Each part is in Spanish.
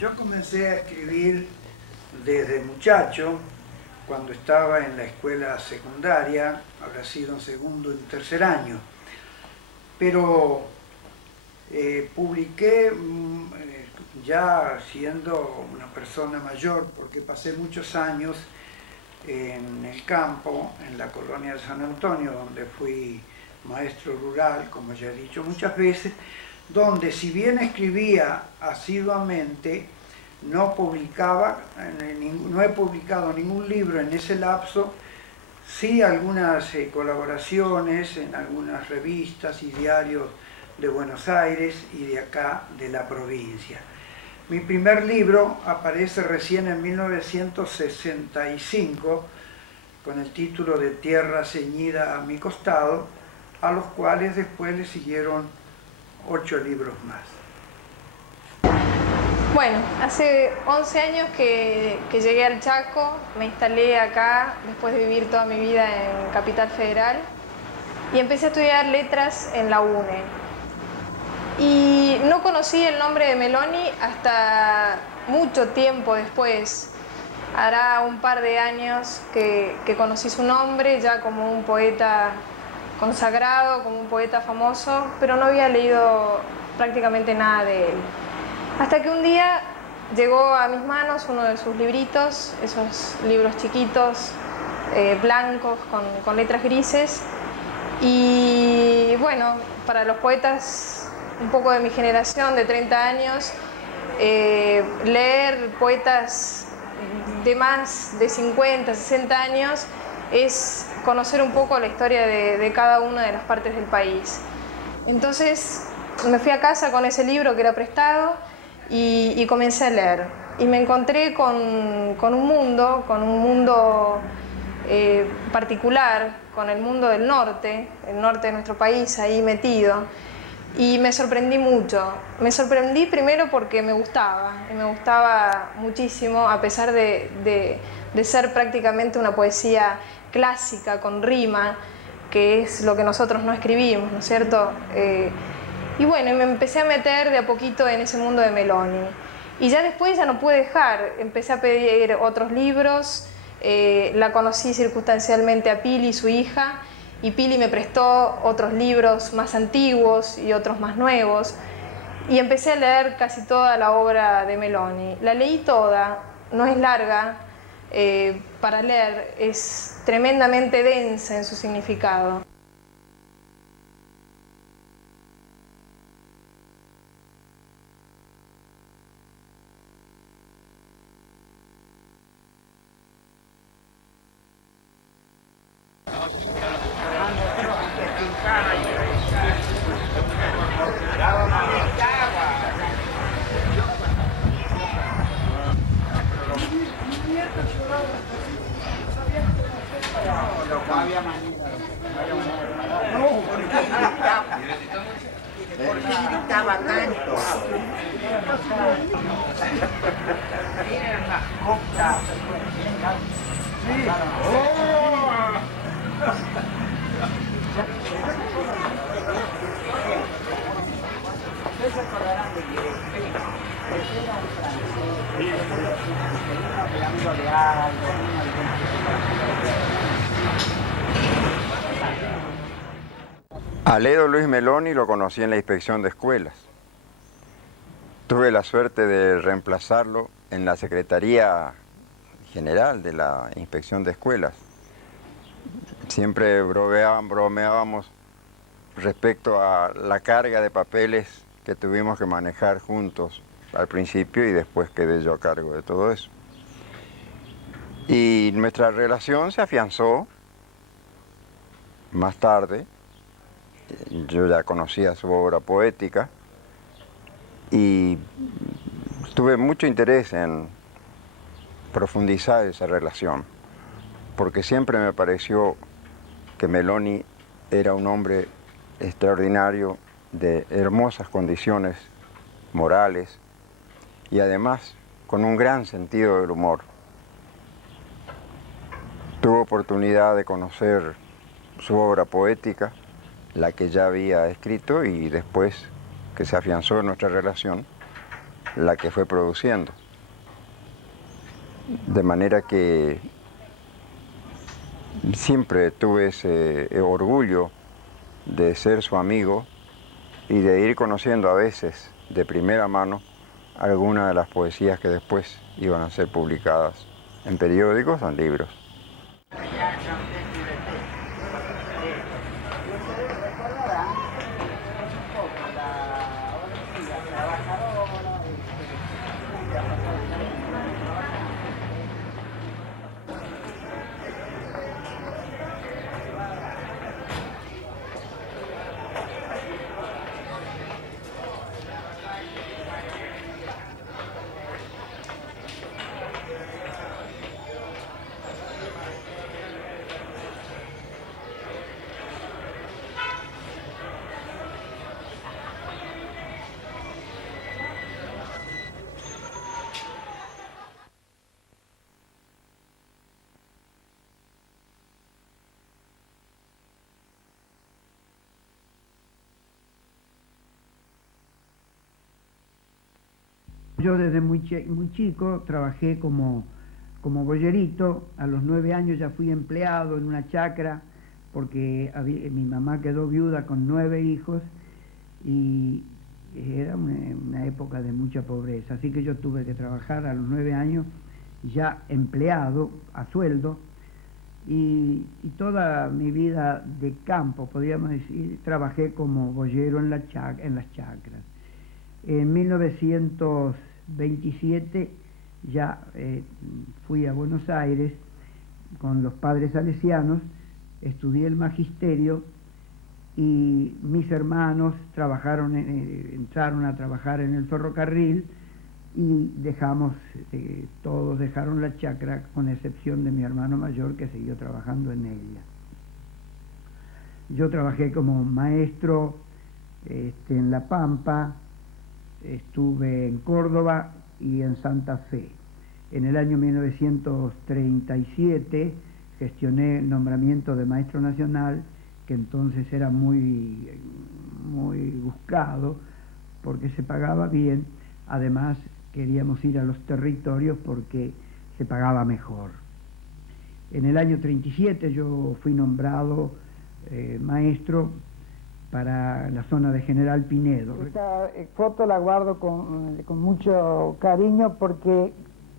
Yo comencé a escribir desde muchacho, cuando estaba en la escuela secundaria, habrá sido en segundo y tercer año. Pero publiqué ya siendo una persona mayor, porque pasé muchos años en el campo, en la colonia de San Antonio, donde fui maestro rural, como ya he dicho muchas veces, donde si bien escribía asiduamente, no he publicado ningún libro en ese lapso, sí algunas colaboraciones en algunas revistas y diarios de Buenos Aires y de acá, de la provincia. Mi primer libro aparece recién en 1965 con el título de Tierra ceñida a mi costado, a los cuales después le siguieron 8 libros más. Bueno, hace 11 años que llegué al Chaco, me instalé acá después de vivir toda mi vida en Capital Federal y empecé a estudiar letras en la UNE. Y no conocí el nombre de Meloni hasta mucho tiempo después. Hará un par de años que conocí su nombre ya como un poeta consagrado, como un poeta famoso, pero no había leído prácticamente nada de él. Hasta que un día llegó a mis manos uno de sus libritos, esos libros chiquitos, blancos, con letras grises. Y bueno, para los poetas un poco de mi generación, de 30 años, leer poetas de más de 50, 60 años es conocer un poco la historia de cada una de las partes del país. Entonces me fui a casa con ese libro que era prestado y comencé a leer. Y me encontré con un mundo particular, con el mundo del norte, el norte de nuestro país ahí metido. Y me sorprendí mucho. Me sorprendí primero porque me gustaba, y me gustaba muchísimo, a pesar de ser prácticamente una poesía clásica, con rima, que es lo que nosotros no escribimos, ¿no es cierto? Y bueno, me empecé a meter de a poquito en ese mundo de Meloni. Y ya después ya no pude dejar, empecé a pedir otros libros, la conocí circunstancialmente a Pili, su hija, y Pili me prestó otros libros más antiguos y otros más nuevos, y empecé a leer casi toda la obra de Meloni. La leí toda, no es larga para leer, es tremendamente densa en su significado. Porque gritaba tanto. Ustedes se acordarán de que era un francés, un amigo de algo, A Ledo Luis Meloni lo conocí en la inspección de escuelas. Tuve la suerte de reemplazarlo en la Secretaría General de la Inspección de Escuelas. Siempre bromeábamos respecto a la carga de papeles que tuvimos que manejar juntos al principio y después quedé yo a cargo de todo eso. Y nuestra relación se afianzó más tarde. Yo ya conocía su obra poética y tuve mucho interés en profundizar esa relación, porque siempre me pareció que Meloni era un hombre extraordinario, de hermosas condiciones morales y además con un gran sentido del humor. Tuve oportunidad de conocer su obra poética, la que ya había escrito, y después que se afianzó nuestra relación, la que fue produciendo. De manera que siempre tuve ese orgullo de ser su amigo y de ir conociendo a veces de primera mano algunas de las poesías que después iban a ser publicadas en periódicos o en libros. Yo desde muy chico trabajé como boyerito. A los 9 años ya fui empleado en una chacra porque mi mamá quedó viuda con 9 hijos y era una época de mucha pobreza. Así que yo tuve que trabajar a los 9 años ya empleado a sueldo y toda mi vida de campo, podríamos decir, trabajé como boyero en las chacras. En 1927 ya fui a Buenos Aires con los padres salesianos, estudié el magisterio y mis hermanos entraron a trabajar en el ferrocarril y todos dejaron la chacra con excepción de mi hermano mayor que siguió trabajando en ella. Yo trabajé como maestro en La Pampa, estuve en Córdoba y en Santa Fe. En el año 1937 gestioné el nombramiento de maestro nacional, que entonces era muy buscado porque se pagaba bien. Además queríamos ir a los territorios porque se pagaba mejor. En el año 37 yo fui nombrado maestro para la zona de General Pinedo. Esta foto la guardo con mucho cariño porque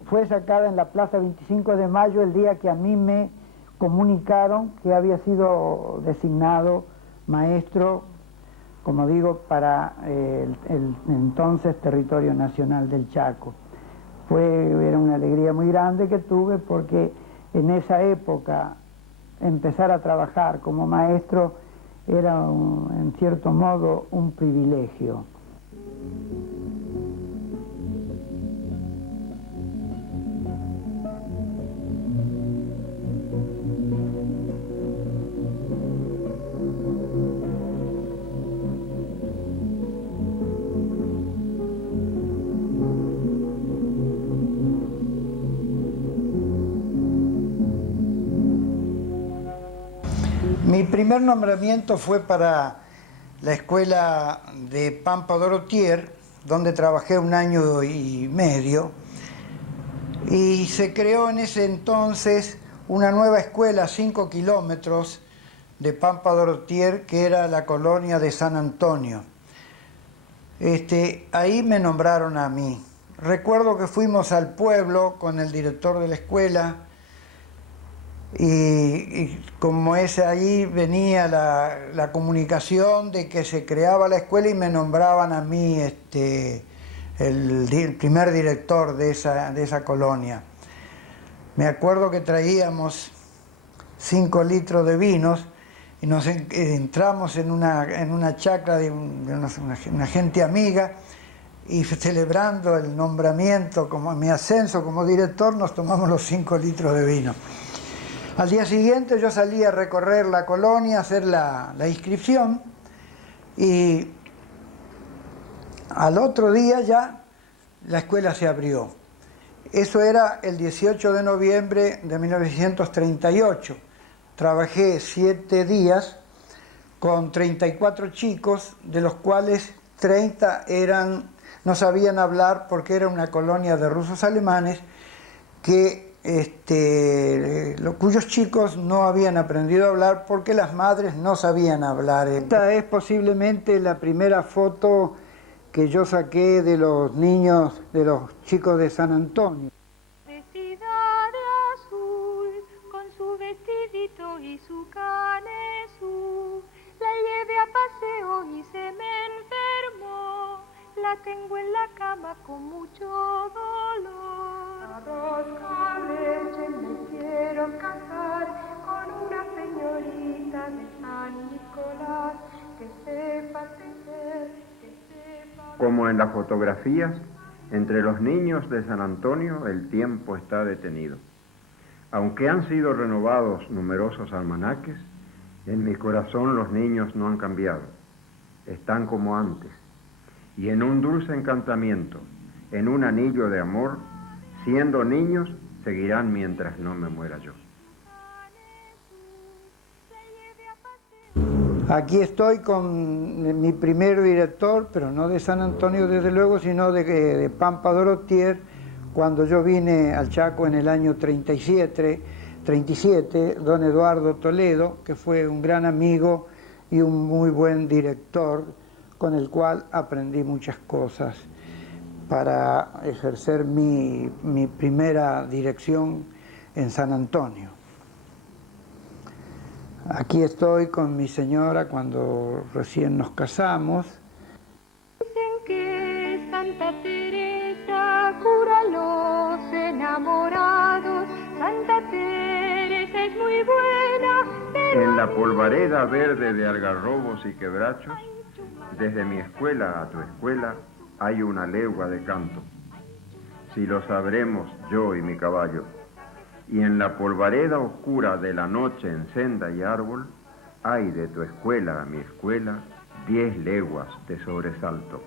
fue sacada en la Plaza 25 de Mayo el día que a mí me comunicaron que había sido designado maestro, como digo, para el entonces territorio nacional del Chaco. Era una alegría muy grande que tuve porque en esa época empezar a trabajar como maestro era en cierto modo un privilegio. Mi primer nombramiento fue para la escuela de Pampa Dorotier, donde trabajé 1 año y medio, y se creó en ese entonces una nueva escuela a 5 kilómetros de Pampa Dorotier, que era la colonia de San Antonio. Ahí me nombraron a mí. Recuerdo que fuimos al pueblo con el director de la escuela, y como allí venía la comunicación de que se creaba la escuela y me nombraban a mí el primer director de esa colonia. Me acuerdo que traíamos 5 litros de vinos y nos entramos en una chacra de una gente amiga, y celebrando el nombramiento, como mi ascenso como director, nos tomamos los 5 litros de vino. Al día siguiente yo salí a recorrer la colonia, a hacer la inscripción, y al otro día ya la escuela se abrió. Eso era el 18 de noviembre de 1938. Trabajé 7 días con 34 chicos, de los cuales 30 eran no sabían hablar porque era una colonia de rusos alemanes cuyos chicos no habían aprendido a hablar porque las madres no sabían hablar. Esta es posiblemente la primera foto que yo saqué de los niños, de los chicos de San Antonio. Vestida de azul, con su vestidito y su canesú, la llevé a paseo y se me enfermó, la tengo en la cama con mucho dolor. A dos cabezas me quiero casar con una señorita de San Nicolás, que sepa tejer, que sepa... Como en las fotografías, entre los niños de San Antonio el tiempo está detenido. Aunque han sido renovados numerosos almanaques, en mi corazón los niños no han cambiado. Están como antes. Y en un dulce encantamiento, en un anillo de amor, siendo niños, seguirán mientras no me muera yo. Aquí estoy con mi primer director, pero no de San Antonio desde luego, sino de Pampa Dorotier, cuando yo vine al Chaco en el año 37, don Eduardo Toledo, que fue un gran amigo y un muy buen director, con el cual aprendí muchas cosas para ejercer mi primera dirección en San Antonio. Aquí estoy con mi señora cuando recién nos casamos. Dicen que Santa Teresa cura a los enamorados. Santa Teresa es muy buena, pero... En la polvareda verde de algarrobos y quebrachos, desde mi escuela a tu escuela, hay una legua de canto. Si lo sabremos yo y mi caballo. Y en la polvareda oscura de la noche en senda y árbol, hay de tu escuela a mi escuela 10 leguas de sobresalto.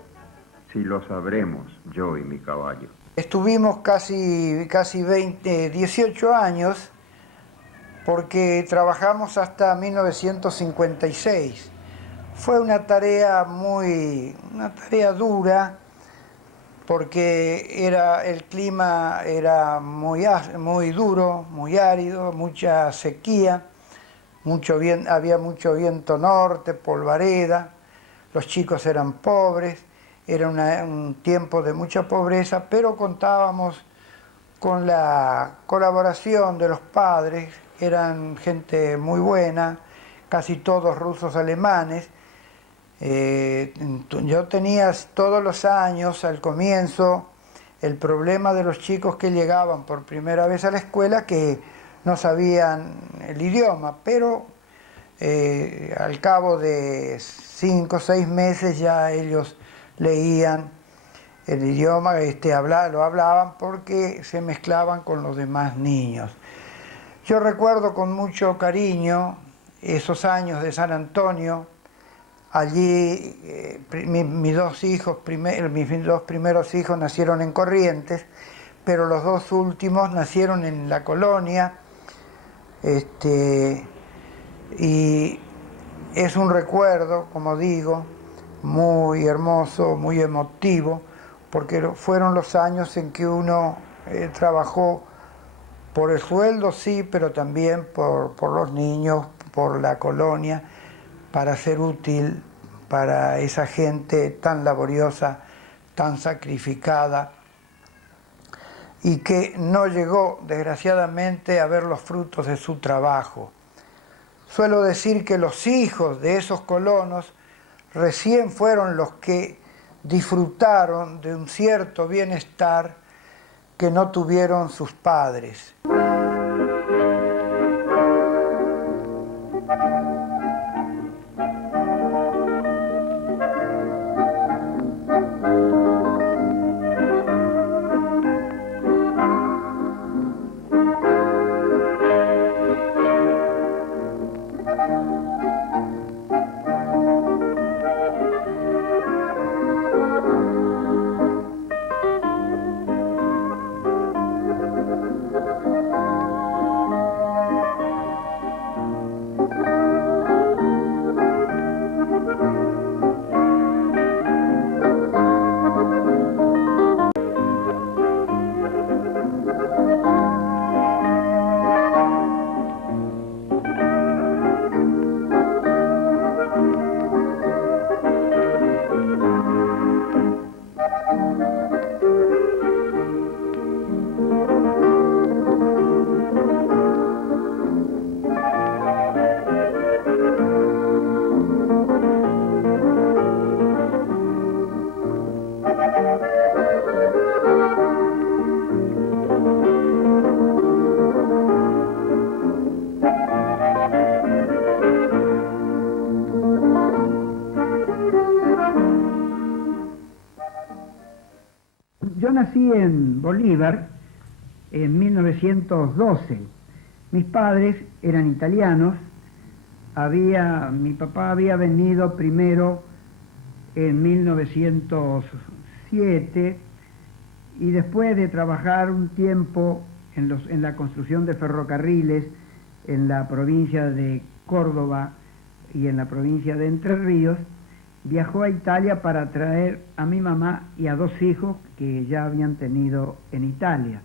Si lo sabremos yo y mi caballo. Estuvimos casi 18 años, porque trabajamos hasta 1956. Fue una tarea dura, porque el clima era muy duro, muy árido, mucha sequía, había mucho viento norte, polvareda, los chicos eran pobres, era un tiempo de mucha pobreza, pero contábamos con la colaboración de los padres, eran gente muy buena, casi todos rusos alemanes. Yo tenía todos los años, al comienzo, el problema de los chicos que llegaban por primera vez a la escuela que no sabían el idioma, pero al cabo de 5 o 6 meses ya ellos leían el idioma, lo hablaban porque se mezclaban con los demás niños. Yo recuerdo con mucho cariño esos años de San Antonio. Allí mis dos primeros hijos nacieron en Corrientes, pero los dos últimos nacieron en la colonia, y es un recuerdo, como digo, muy hermoso, muy emotivo, porque fueron los años en que uno trabajó por el sueldo, sí, pero también por los niños, por la colonia, para ser útil para esa gente tan laboriosa, tan sacrificada, y que no llegó, desgraciadamente, a ver los frutos de su trabajo. Suelo decir que los hijos de esos colonos recién fueron los que disfrutaron de un cierto bienestar que no tuvieron sus padres. nací en Bolívar en 1912. Mis padres eran italianos. Mi papá había venido primero en 1907 y después de trabajar un tiempo en la construcción de ferrocarriles en la provincia de Córdoba y en la provincia de Entre Ríos, viajó a Italia para traer a mi mamá y a 2 hijos que ya habían tenido en Italia.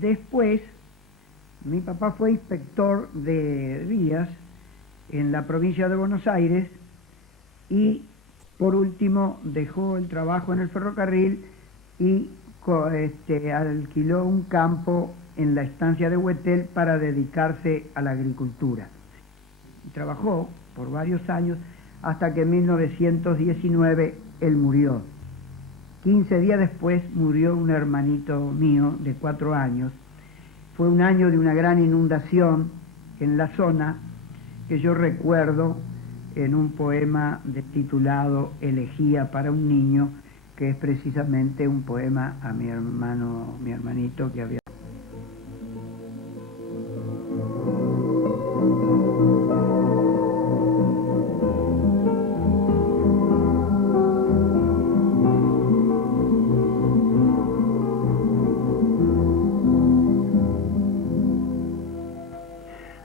Después, mi papá fue inspector de vías en la provincia de Buenos Aires y, por último, dejó el trabajo en el ferrocarril y alquiló un campo en la estancia de Huetel para dedicarse a la agricultura. Trabajó por varios años hasta que en 1919 él murió. 15 días después murió un hermanito mío de 4 años. Fue un año de una gran inundación en la zona que yo recuerdo en un poema titulado Elegía para un niño, que es precisamente un poema a mi hermanito que había.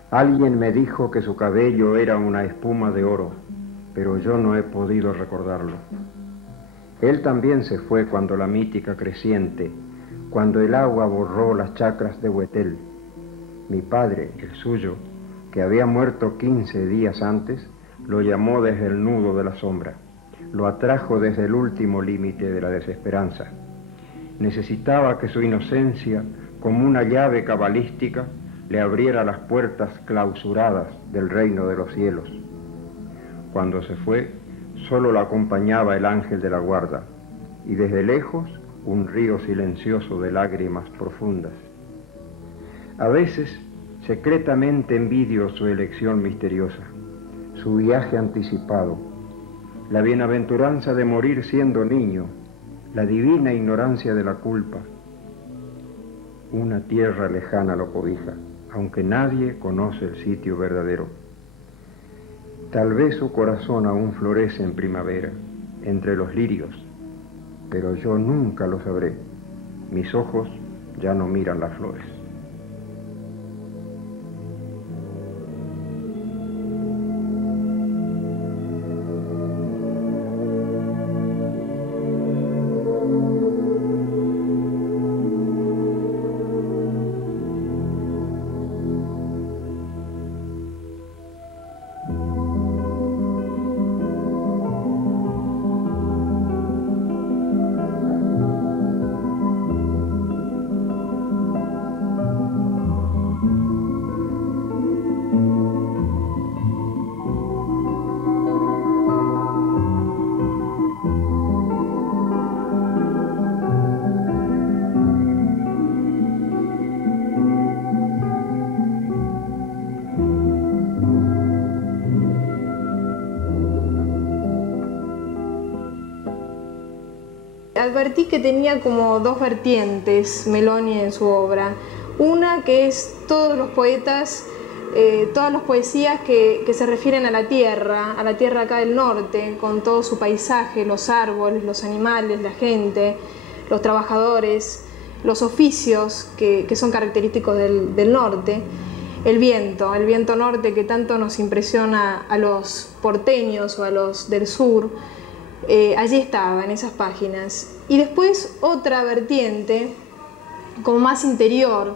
Alguien me dijo que su cabello era una espuma de oro, pero yo no he podido recordarlo. Él también se fue cuando la mítica creciente, cuando el agua borró las chacras de Huetel. Mi padre, el suyo, que había muerto 15 días antes, lo llamó desde el nudo de la sombra, lo atrajo desde el último límite de la desesperanza. Necesitaba que su inocencia, como una llave cabalística, le abriera las puertas clausuradas del reino de los cielos. Cuando se fue, solo lo acompañaba el ángel de la guarda, y desde lejos un río silencioso de lágrimas profundas. A veces, secretamente envidio su elección misteriosa, su viaje anticipado, la bienaventuranza de morir siendo niño, la divina ignorancia de la culpa. Una tierra lejana lo cobija, aunque nadie conoce el sitio verdadero. Tal vez su corazón aún florece en primavera, entre los lirios, pero yo nunca lo sabré. Mis ojos ya no miran las flores. Advertí que tenía como 2 vertientes Meloni en su obra. Una que es todos los poetas, todas las poesías que se refieren a la tierra acá del norte, con todo su paisaje, los árboles, los animales, la gente, los trabajadores, los oficios que son característicos del norte. El viento norte que tanto nos impresiona a los porteños o a los del sur. Allí estaba, en esas páginas. Y después otra vertiente, como más interior,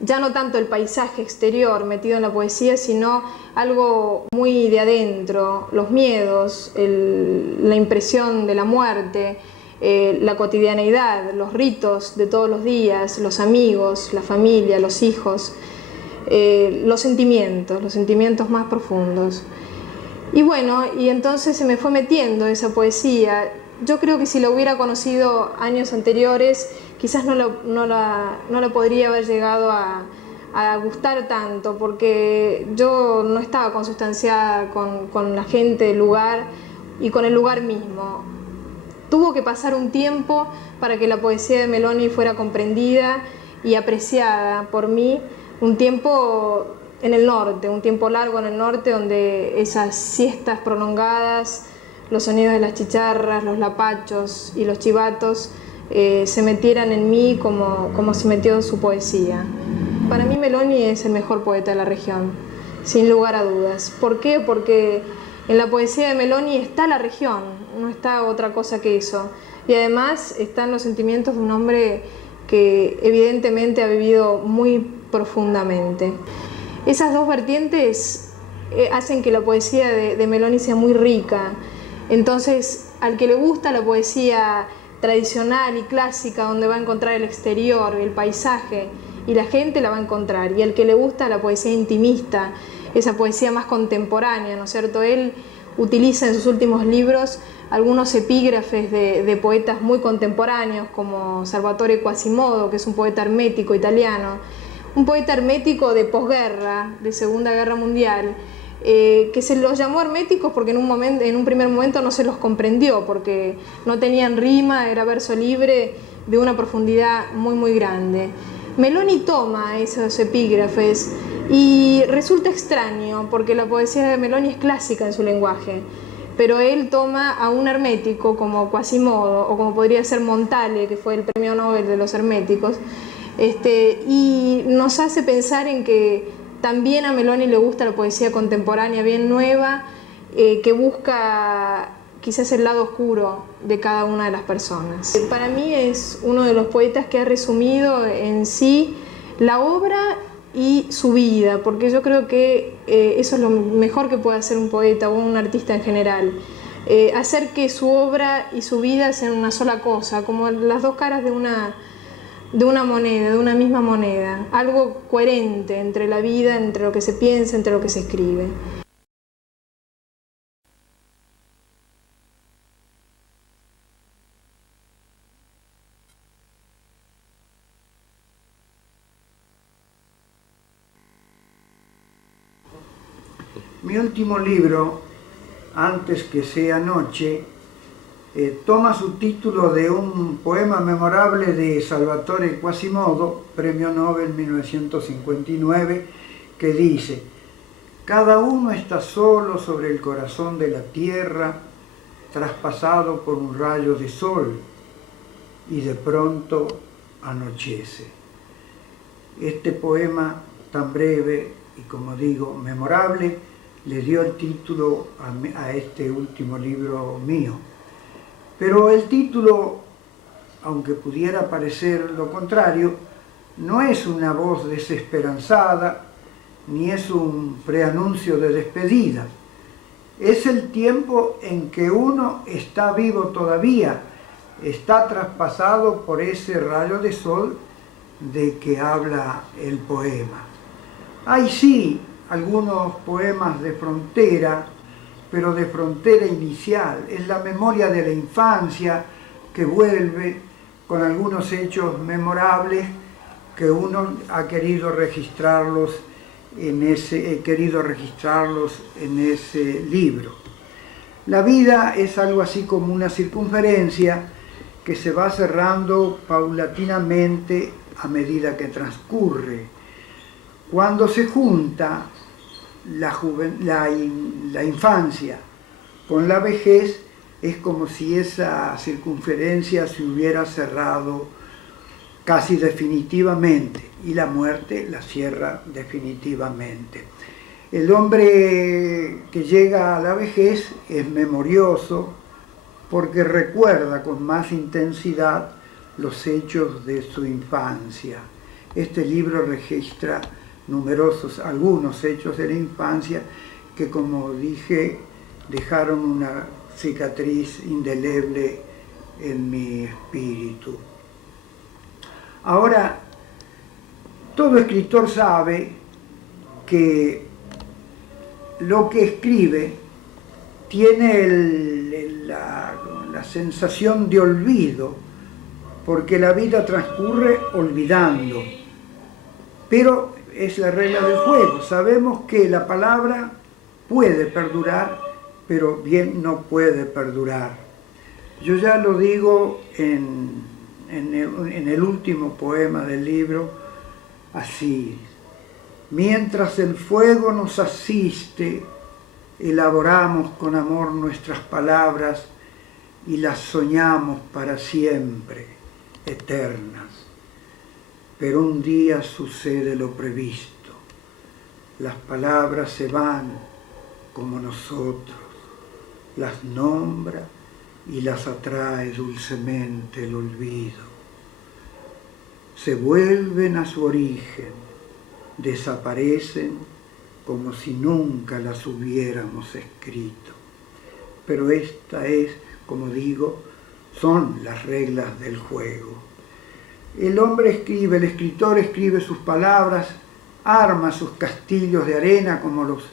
ya no tanto el paisaje exterior metido en la poesía, sino algo muy de adentro, los miedos, la impresión de la muerte, la cotidianeidad, los ritos de todos los días, los amigos, la familia, los hijos, los sentimientos más profundos. Y bueno, y entonces se me fue metiendo esa poesía. Yo creo que si la hubiera conocido años anteriores, quizás no la podría haber llegado a gustar tanto, porque yo no estaba consustanciada con la gente del lugar y con el lugar mismo. tuvo que pasar un tiempo para que la poesía de Meloni fuera comprendida y apreciada por mí, un tiempo en el norte, un tiempo largo en el norte, donde esas siestas prolongadas, los sonidos de las chicharras, los lapachos y los chivatos se metieran en mí como se metió su poesía. Para mí Meloni es el mejor poeta de la región, sin lugar a dudas. ¿Por qué? Porque en la poesía de Meloni está la región, no está otra cosa que eso. Y además están los sentimientos de un hombre que evidentemente ha vivido muy profundamente. Esas dos vertientes hacen que la poesía de Meloni sea muy rica. Entonces, al que le gusta la poesía tradicional y clásica, donde va a encontrar el exterior, el paisaje y la gente, la va a encontrar. Y al que le gusta la poesía intimista, esa poesía más contemporánea, ¿no es cierto? Él utiliza en sus últimos libros algunos epígrafes de poetas muy contemporáneos, como Salvatore Quasimodo, que es un poeta hermético italiano, un poeta hermético de posguerra, de Segunda Guerra Mundial, que se los llamó herméticos porque en un primer momento no se los comprendió, porque no tenían rima, era verso libre de una profundidad muy muy grande. Meloni toma esos epígrafes y resulta extraño, porque la poesía de Meloni es clásica en su lenguaje, pero él toma a un hermético como Quasimodo, o como podría ser Montale, que fue el premio Nobel de los herméticos, y nos hace pensar en que también a Meloni le gusta la poesía contemporánea, bien nueva, que busca quizás el lado oscuro de cada una de las personas. Para mí es uno de los poetas que ha resumido en sí la obra y su vida, porque yo creo que eso es lo mejor que puede hacer un poeta o un artista en general. Hacer que su obra y su vida sean una sola cosa, como las dos caras de una moneda, de una misma moneda, algo coherente entre la vida, entre lo que se piensa, entre lo que se escribe. Mi último libro, Antes que sea noche, toma su título de un poema memorable de Salvatore Quasimodo, Premio Nobel 1959, que dice: cada uno está solo sobre el corazón de la tierra, traspasado por un rayo de sol, y de pronto anochece. Este poema tan breve y, como digo, memorable, le dio el título a este último libro mío. Pero el título, aunque pudiera parecer lo contrario, no es una voz desesperanzada, ni es un preanuncio de despedida. Es el tiempo en que uno está vivo todavía, está traspasado por ese rayo de sol de que habla el poema. Hay sí algunos poemas de frontera, pero de frontera inicial. Es la memoria de la infancia que vuelve con algunos hechos memorables que uno ha querido registrarlos en ese libro. La vida es algo así como una circunferencia que se va cerrando paulatinamente a medida que transcurre. Cuando se junta la infancia con la vejez, es como si esa circunferencia se hubiera cerrado casi definitivamente, y la muerte la cierra definitivamente. El hombre que llega a la vejez es memorioso porque recuerda con más intensidad los hechos de su infancia. Este libro registra algunos hechos de la infancia que, como dije, dejaron una cicatriz indeleble en mi espíritu. Ahora, todo escritor sabe que lo que escribe tiene la sensación de olvido, porque la vida transcurre olvidando. Pero es la regla del juego. Sabemos que la palabra puede perdurar, pero bien no puede perdurar. Yo ya lo digo en el último poema del libro, así: mientras el fuego nos asiste, elaboramos con amor nuestras palabras y las soñamos para siempre, eternas. Pero un día sucede lo previsto. Las palabras se van como nosotros, las nombra y las atrae dulcemente el olvido. Se vuelven a su origen, desaparecen como si nunca las hubiéramos escrito. Pero esta es, como digo, son las reglas del juego. El hombre escribe, el escritor escribe sus palabras, arma sus castillos de arena como los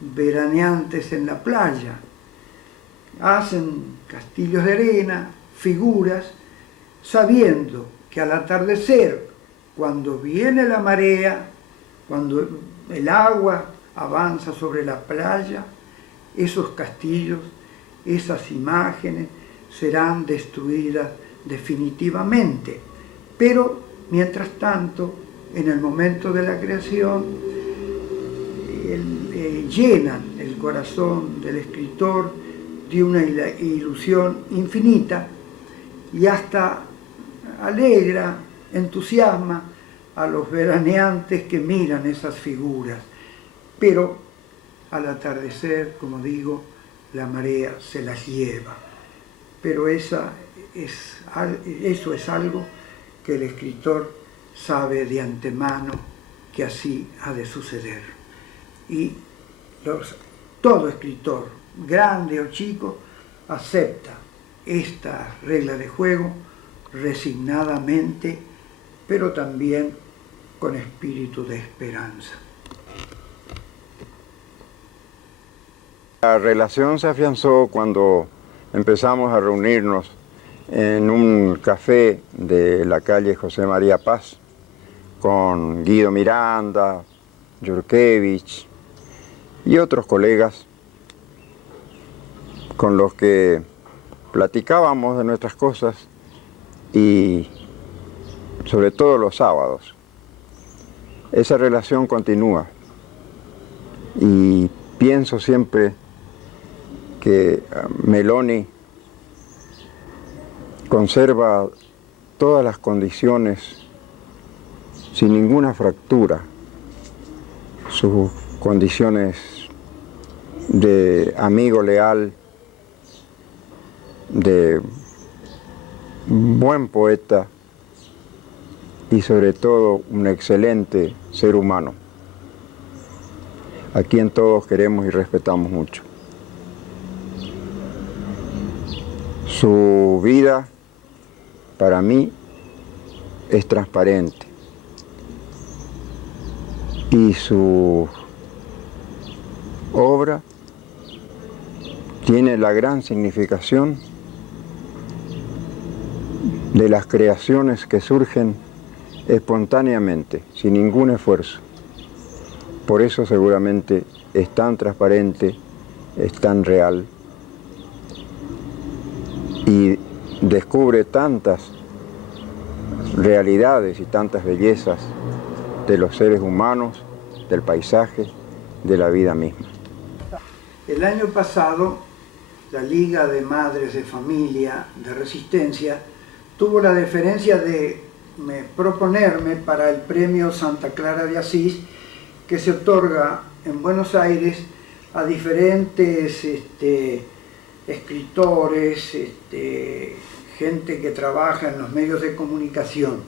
veraneantes en la playa. Hacen castillos de arena, figuras, sabiendo que al atardecer, cuando viene la marea, cuando el agua avanza sobre la playa, esos castillos, esas imágenes serán destruidas definitivamente. Pero, mientras tanto, en el momento de la creación, llenan el corazón del escritor de una ilusión infinita y hasta alegra, entusiasma a los veraneantes que miran esas figuras. Pero al atardecer, como digo, la marea se las lleva. Pero eso es algo que el escritor sabe de antemano que así ha de suceder. Y todo escritor, grande o chico, acepta esta regla de juego resignadamente, pero también con espíritu de esperanza. La relación se afianzó cuando empezamos a reunirnos en un café de la calle José María Paz con Guido Miranda, Yurkevich y otros colegas con los que platicábamos de nuestras cosas, y sobre todo los sábados. Esa relación continúa y pienso siempre que Meloni conserva todas las condiciones sin ninguna fractura, sus condiciones de amigo leal, de buen poeta y sobre todo un excelente ser humano, a quien todos queremos y respetamos mucho. Su vida, para mí, es transparente y su obra tiene la gran significación de las creaciones que surgen espontáneamente, sin ningún esfuerzo. Por eso seguramente es tan transparente, es tan real y descubre tantas realidades y tantas bellezas de los seres humanos, del paisaje, de la vida misma. El año pasado, la Liga de Madres de Familia de Resistencia tuvo la deferencia de proponerme para el premio Santa Clara de Asís, que se otorga en Buenos Aires a diferentes escritores, gente que trabaja en los medios de comunicación.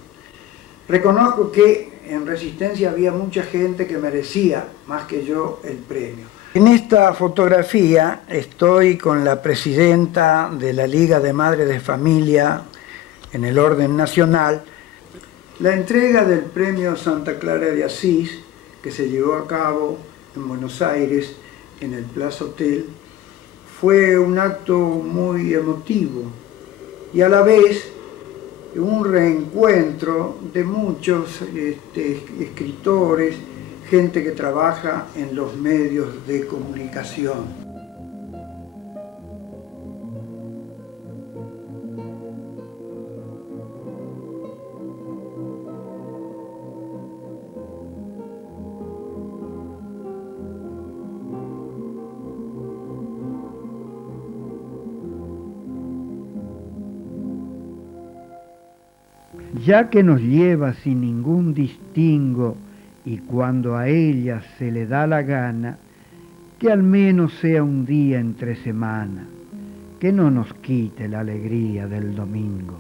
Reconozco que en Resistencia había mucha gente que merecía más que yo el premio. En esta fotografía estoy con la presidenta de la Liga de Madres de Familia en el orden nacional. La entrega del premio Santa Clara de Asís, que se llevó a cabo en Buenos Aires, en el Plaza Hotel, fue un acto muy emotivo y a la vez un reencuentro de muchos escritores, gente que trabaja en los medios de comunicación. ya que nos lleva sin ningún distingo y cuando a ella se le da la gana, que al menos sea un día entre semana, que no nos quite la alegría del domingo.